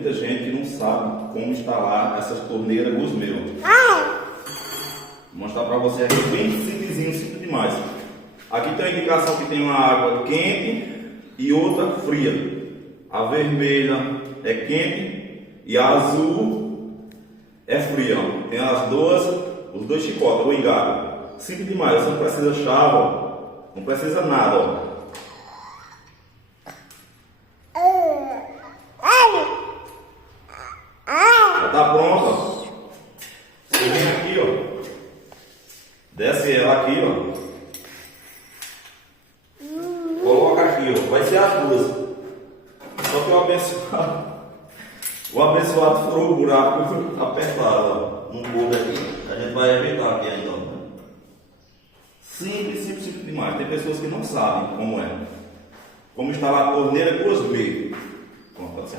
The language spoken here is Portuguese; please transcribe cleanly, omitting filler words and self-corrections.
muita gente que não sabe como instalar essas torneiras Gusmeu. Vou mostrar para você aqui bem simplesinho, simples demais. Aqui tem a indicação que tem uma água quente e outra fria. A vermelha é quente e a azul é fria. Tem as duas, os dois chicotes, o engato. Simples demais, você não precisa chave, ó. Não precisa nada, ó. Já tá pronta. Você vem aqui, ó. Desce ela aqui, ó. Coloca aqui, ó. Vai ser as duas. Só que o abençoado furou o buraco apertado, ó. No bolso aqui. A gente vai evitar aqui ainda, ó. Simples, simples, simples demais. Tem pessoas que não sabem como é. Como instalar a torneira Gusmeu. Pronto, pode ser.